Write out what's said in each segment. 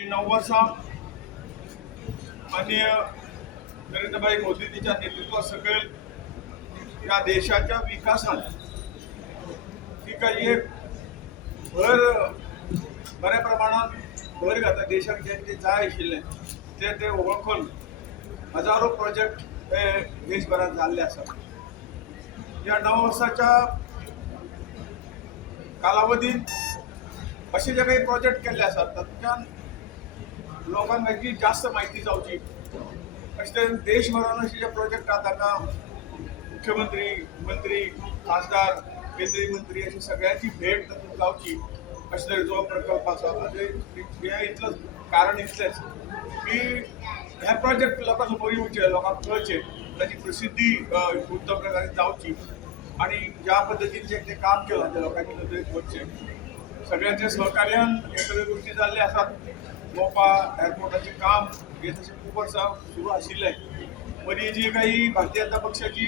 9 वर्सां माननीय नरेंद्रभाई मोदींच्या नेतृत्वा सकयल या देशाच्या विकासात ही काही एक बऱ्या प्रमाणात भर घाता. देशाक जे जाय आशिल्लें ते वळखून हजारो प्रोजेक्ट हे देशभरात जाल्ले आसात. या 9 वर्साच्या कालावधीत असे जे काही प्रोजेक्ट केल्ले आसात तातूंतल्यान लोकांक हेची जास्त माहिती जावची. अशें तरेन देशभरान असे जे प्रोजेक्ट आहात ताका मुख्यमंत्री, मंत्री, खासदार, केंद्रीय मंत्री अशी सगळ्यांची भेट तातूंत जावची अशें तरेचो प्रकल्प आसा. हे इतलें कारण इतलेंच की हे प्रोजेक्ट लोकां समोर येवचे, लोकांक कळचे, ताची प्रसिद्धी उत्तम प्रकारे जावची आणि ज्या पद्दतीन ते काम केलां ते लोकांनी नदरेक वचचें. सगळ्यांच्या सहकार्यान हे सगळे गोष्टी जाल्ले आसात. मोपा एअरपोर्टाचे काम हे तशें खूब वर्सां सुरू आशिल्लें. मदीं जी काही भारतीय जनता पक्षाची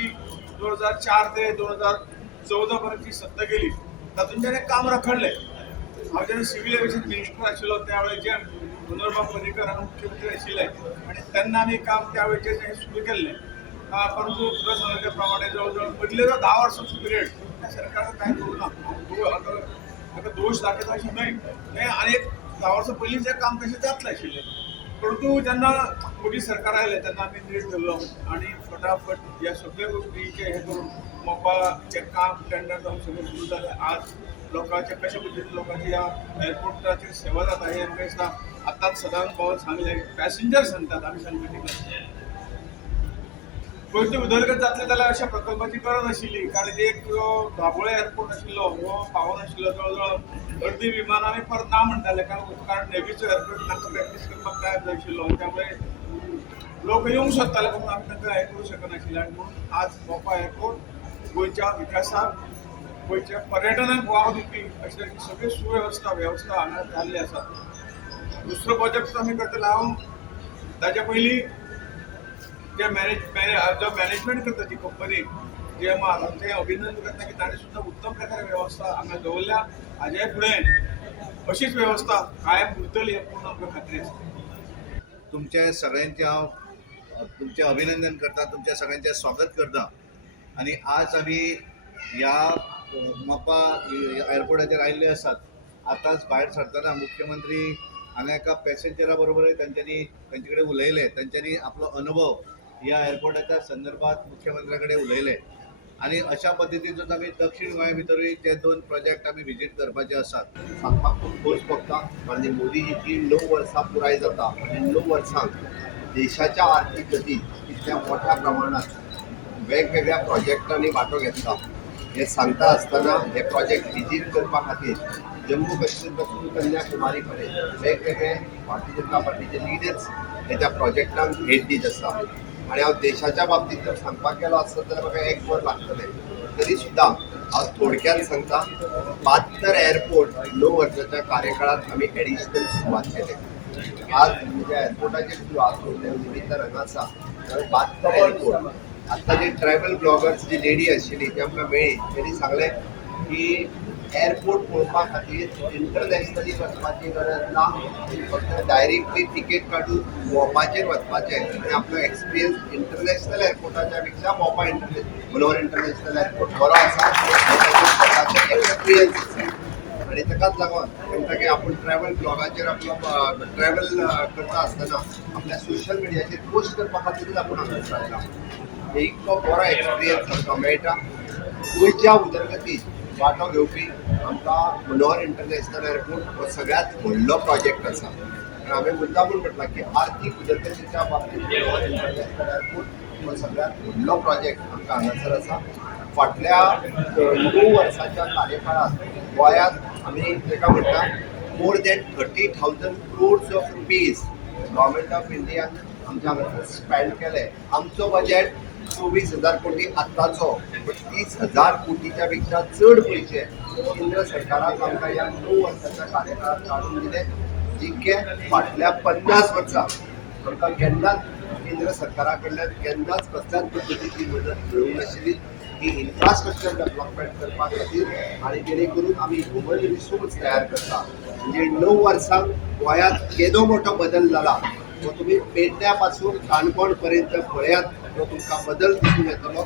2004 ते 2014 पर्यंतची सत्ता गेली तातूंत जेन्ना काम रखडलें. हांव जेन्ना सिव्हील एव्हिएशन मिनिस्टर आशिल्लो त्या वेळेचे मनोहरबाब पर्रीकर हांगा मुख्यमंत्री आशिल्ले आणि तेन्ना आमी काम त्या वेळेचेर हें सुरू केल्लें. परंतु तुका सांगले प्रमाणे जवळ मदले 10 वर्सांचो पिरियड त्या सरकारान कांय करूं ना. ताका दोश दाखयता अशें न्हय. हें आनीक 10 वर्सां पयलींच हें काम तशें जातलें आशिल्लें. परंतु जेन्ना मोदी सरकार आयलें तेन्ना आमी निर्णय धरलो आणि फटाफट ह्या सगळ्या गोष्टींचें हें करून मोपाचें काम टेंडर जावन सगळें सुरू जालें. आज लोकांचे कशा पद्दतीन लोकांची ह्या एअरपोर्टाचेर सेवा जाता हें आमकां दिसता. आतांच सदानंद पवार सांगलें, पॅसेंजर सांगतात, आमी सांगता न्ही. गोंयचें उदरगत जातलें जाल्यार अशा प्रकल्पाची गरज आशिल्ली. कारण एक दाबोळे एअरपोर्ट आशिल्लो हो पावनाशिल्लो. जवळ अर्दी विमानांनी परत ना म्हणटाले कारण नेवीचो एअरपोर्ट तांकां प्रॅक्टीस करपाक तयार जाय आशिल्लो. त्यामुळे लोक येवंक सोदताले पूण आमी तांकां हें करूं शकनाशिल्ले. आनी म्हणून आज मोपा एअरपोर्ट गोंयच्या विकासाक, गोंयच्या पर्यटनाक वाव दिवपी अशे तरेची सगळी वेवस्था हांगा जाल्ली आसा. दुसरो प्रोजेक्ट आमी करतले. हांव ताच्या पयलीं जे मॅनेजमेंट करता जी कंपनी GMR ते अभिनंदन करता की ताणें सुद्दां उत्तम प्रकारे वेवस्था हांगा दवरल्या. हाजे फुडें अशीच वेवस्था कायम उरतली हें पूर्ण आमकां खात्री आसा. तुमच्या सगळ्यांचे हांव तुमचें अभिनंदन करता, तुमच्या सगळ्यांचें स्वागत करता. आणि आज आमी ह्या मोपा एअरपोर्टाचेर आयिल्ले आसात. आतांच भायर सरतना मुख्यमंत्री हांगा एका पॅसेंजरा बरोबर तांचे कडेन उलयले. तांच्यांनी आपलो अनुभव ह्या एअरपोर्टाच्या संदर्भात मुख्यमंत्र्या कडेन उलयले. आणि अशा पद्दतीचोच आमी दक्षिण गोंया भितरूय जे 2 प्रोजेक्ट आमी विजीट करपाचे आसात. सांगपाक खूब खोस भोगता. माननीय मोदीजीची 9 वर्सां पुराय जाता आनी 9 वर्सांक देशाच्या आर्थीक गतीत इतल्या मोठ्या प्रमाणात वेगवेगळ्या प्रोजेक्टांनी वांटो घेतला. हे सांगता आसतना हे प्रोजेक्ट विजीट करपा खातीर जम्मू काश्मीर पासून कन्याकुमारी पर्यंत वेगवेगळे भारतीय जनता पार्टीचे लिडर्स हे त्या प्रोजेक्टांक भेट दीत आसा. आणि हांव देशाच्या बाबतींत जर सांगपाक गेलो आसत जाल्यार म्हाका 1 वर लागतलें. तरी सुद्दां हांव थोडक्यान सांगता. 72 एअरपोर्ट 9 वर्साच्या कार्यकाळात आमी एडिशनल सुरवात केले. आज म्हणजे एअरपोर्टाचेर सुरवात केल्या निमित्तान हांगा आसा 72 एअरपोर्ट. आत्ता जे ट्रॅव्हल ब्लॉगर्स जी लेडी आशिल्ली ती आमकां मेळ्ळी. तेणी सांगलें की एअरपोर्ट पळोवपा खातीर इंटरनॅशनली वचपाची गरज ना. फक्त डायरेक्टली तिकेट काडून मोपाचेर वचपाचें आनी आपलो एक्सपिरियन्स इंटरनॅशनल एअरपोर्टाच्या पेक्षा मोपा मनोहर इंटरनॅशनल एअरपोर्ट बरो आसा. एक्सपिरियन्स आसा. आणि ताकाच लागून म्हणटा की आपूण ट्रॅव्हल ब्लॉगाचेर आपलो ट्रॅव्हल करता आसतना आपल्या सोशल मिडियाचेर पोस्ट करपा खातीरच आपूण हांगासर आयला. एक तो बरो एक्सपिरियन्स आमकां मेळटा. गोंयच्या उदरगतीत वांटो घेवपी आमकां मनोहर इंटरनॅशनल एअरपोर्ट हो सगळ्यांत व्हडलो प्रोजेक्ट आसा. हांवें मुद्दामून म्हटलां की आर्थीक उदरगतीच्या बाबतींत मनोहर इंटरनॅशनल एअरपोर्ट हो सगळ्यांत व्हडलो प्रोजेक्ट आमकां हांगासर आसा. फाटल्या 9 वर्साच्या कार्यकाळात गोंयांत आमी ताका म्हणटा more than 30,000 crores of rupees government of इंडियान आमच्या हांगासर स्पेंड केले. आमचो बजेट 24,000 कोटी आत्ताचो. पण 30,000 कोटीच्या पेक्षा चड पयशे केंद्र सरकाराक आमकां ह्या 9 वर्साच्या कार्यकाळात काडून दिले. जितके फाटल्या 50 वर्सां आमकां केन्नाच केंद्र सरकारा कडल्यान केन्नाच कसल्याच पद्दतीची मदत मेळूंक नाशिल्ली. ही इन्फ्रास्ट्रक्चर डेव्हलपमेंट करपा खातीर आनी जेणे करून आमी ह्युमन रिसोर्स तयार करता म्हणजे 9 वर्सांक गोंयांत केदो मोठो बदल जाला तो तुम्ही पेडण्या पासून काणकोण पर्यंत पळयात तो तुमकां बदल दिसून येतलो